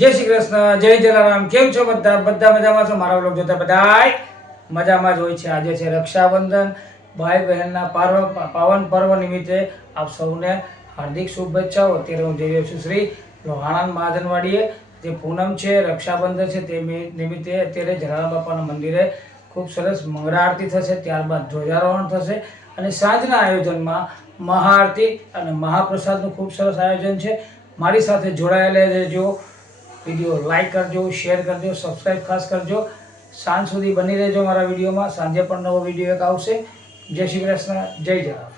જય શ્રી કૃષ્ણ, જય જલારામ। કેમ છો બધા? બધા મજામાં છો? મારા વ્લોગ જોતા બધાય મજામાં જ હોય છે। આજે છે રક્ષાબંધન, ભાઈ બહેનના પાવન પર્વ નિમિત્તે આપ સૌને હાર્દિક શુભેચ્છાઓ। અત્યારે હું જઈ રહ્યો છું શ્રી લોહાણા મહાજનવાડીએ। જે પૂનમ છે, રક્ષાબંધન છે, તે નિમિત્તે અત્યારે જલારામ બાપાના મંદિરે ખૂબ સરસ મંગળા આરતી થશે, ત્યારબાદ ધ્વજારોહણ થશે અને સાંજના આયોજનમાં મહાઆરતી અને મહાપ્રસાદનું ખૂબ સરસ આયોજન છે। મારી સાથે જોડાયેલા રહેજો। વિડીયો લાઈક કરજો, શેર કરજો, સબસ્ક્રાઈબ ખાસ કરજો। સાંજ સુધી બની રહેજો મારા વિડીયોમાં। સાંજે પણ નવો વિડીયો એક આવશે। જય શ્રી કૃષ્ણ, જય જલારામ।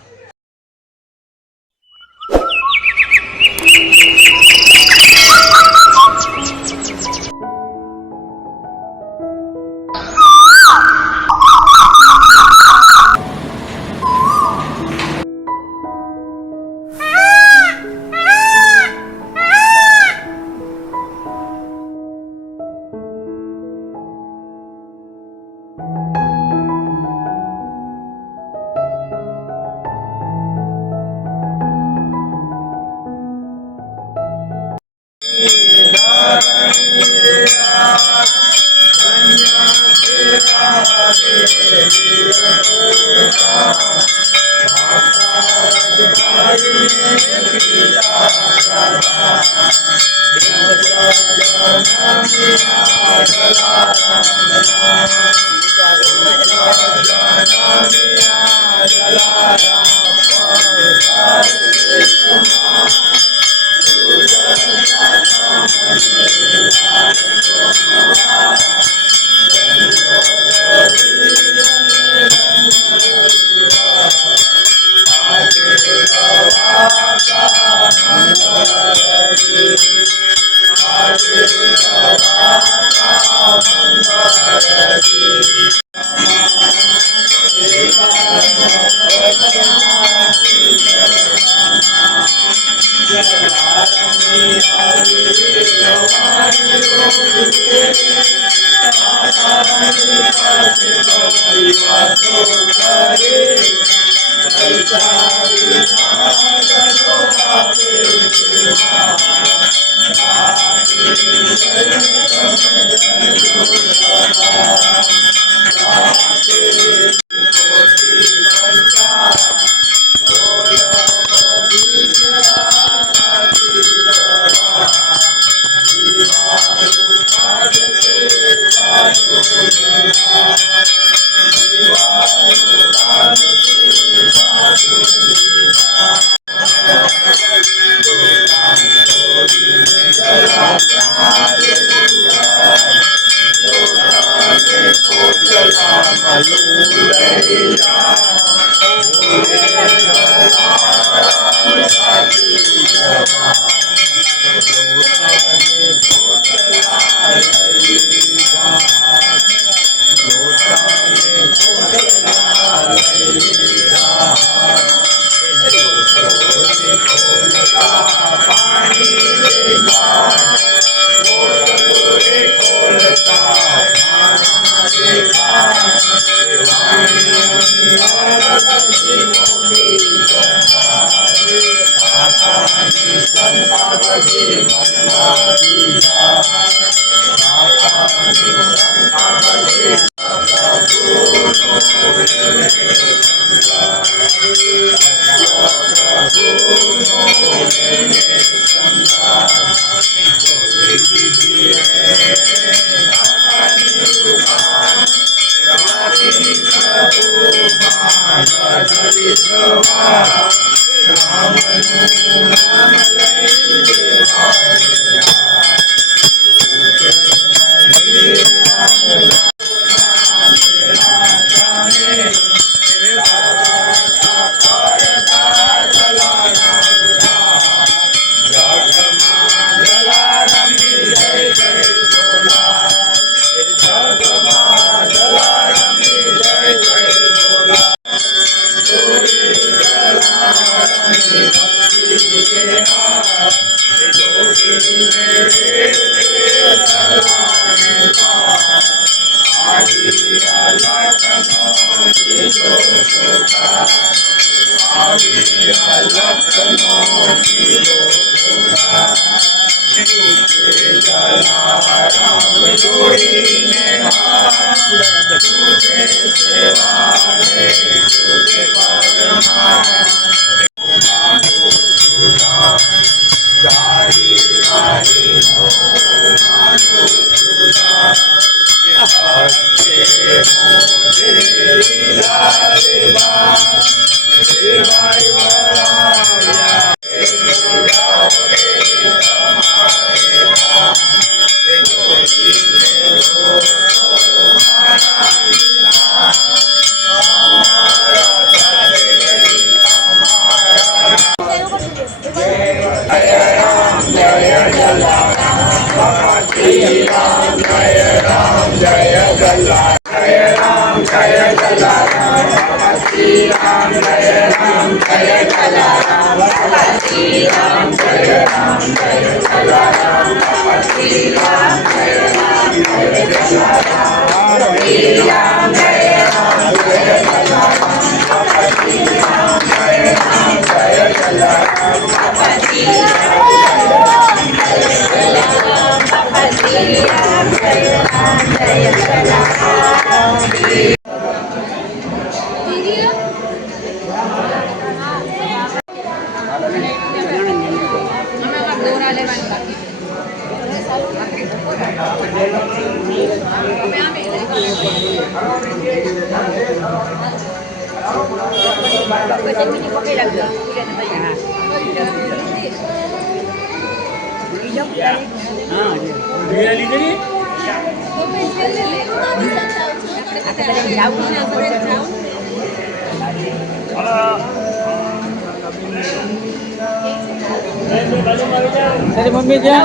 तेरी मम्मी क्या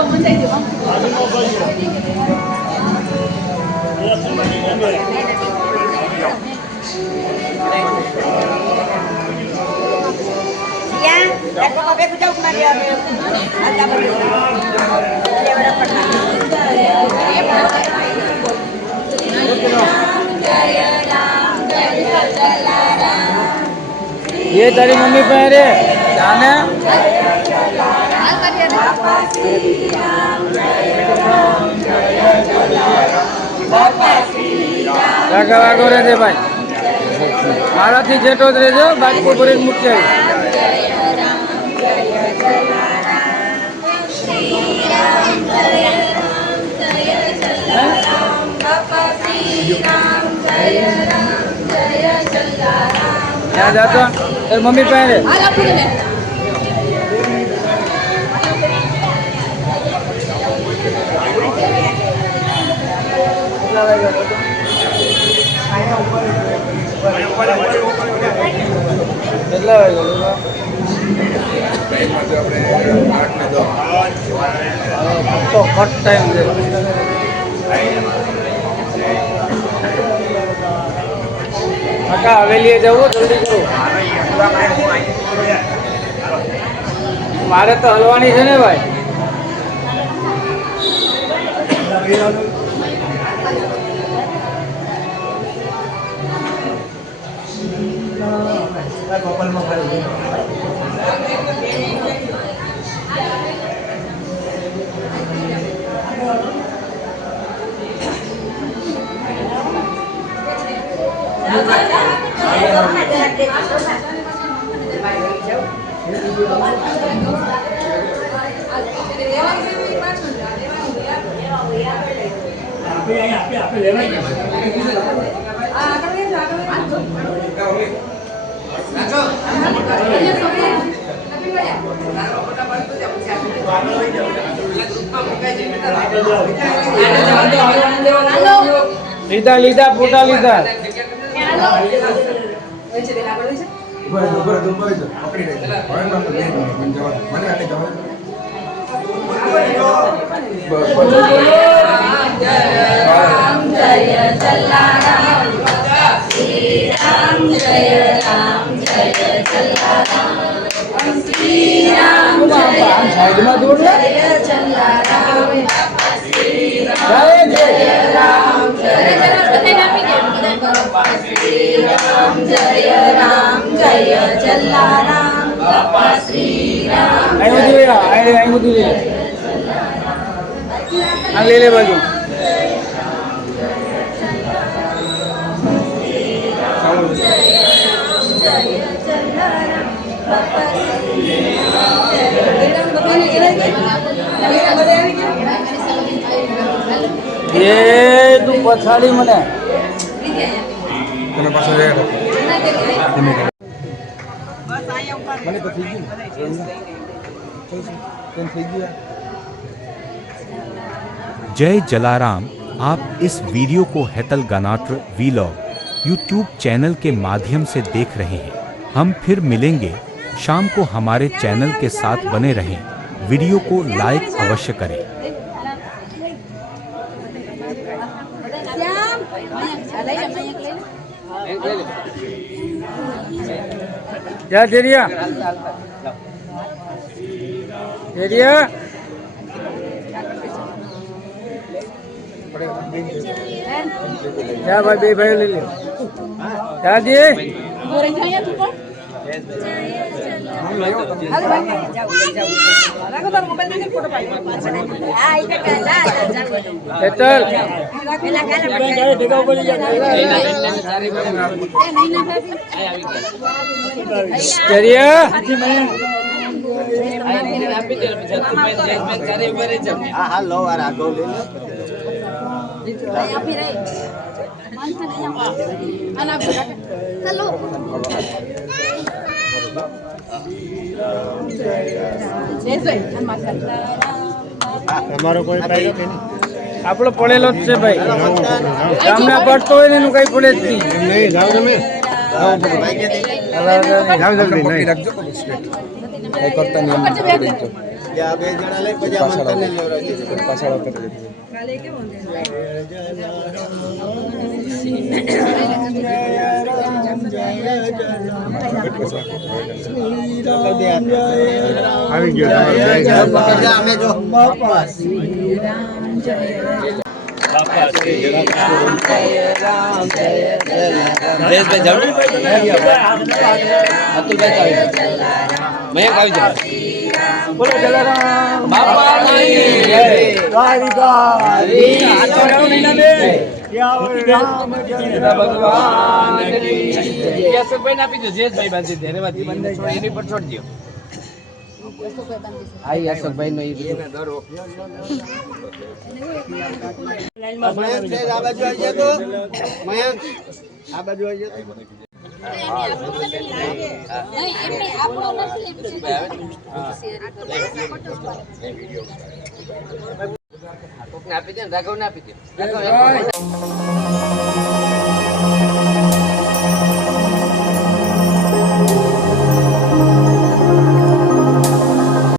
ये तेरी मम्मी पहरे जाने वागो रे भाई मारा थी जेटो रे जो बात को बरे मुक्ति आई यहाँ जाता तेरी मम्मी पहने કેટલા વાગ્યા તો કટ ટાઈમ છે કાકા હવેલીએ જવું જલ્દી કરું મારે તો હલવાની છે ને ભાઈ લીધા લીધા ફોટા લીધા સાઈડમાં દૂર આ લે લે બાજુ એ તું પછાડી મને તને પાછો જાય મને તો થઈ ગયું जय जलाराम। आप इस वीडियो को हेतल गनाट्र वीलॉग यूट्यूब चैनल के माध्यम से देख रहे हैं। हम फिर मिलेंगे शाम को। हमारे चैनल के साथ बने रहें। वीडियो को लाइक अवश्य करें। जा तेरिया तेरिया जा भाई बे भाई ले ले जा दी हेतल तेरिया તમારો કોઈ પાડ્યો કે નહીં? આપણો પડેલો જ છે ભાઈ ગામના પડતો હોય ને એનું કઈ પડે જ નહીં નહીં જાઓ તમે જાઓ જલ્દી નહીં રાખજો કઈ કરતા નહીં પાછળ આવી ગયો અમે જો બાપા શ્રી રામ જય બાપા શ્રી રામ જય રામ જય નરેશભાઈ જાવ અતુલભાઈ મયંક આવી જાવ બોલો જલારામ બાપા ની જય દ્વારિકાધીશ આચરણ નૈના બે રામ જય ભગવાન યશોભાઈ ને આપી દો જેસભાઈ બાંધી દે રેવાથી બંધ છોડી એની પર છોડી દો આઈ યશોભાઈ નો ઈ દર મયંક છે આ બાજુ આવી તો મયંક આ બાજુ આવી તો આપી દે રાઘવ ને આપી દે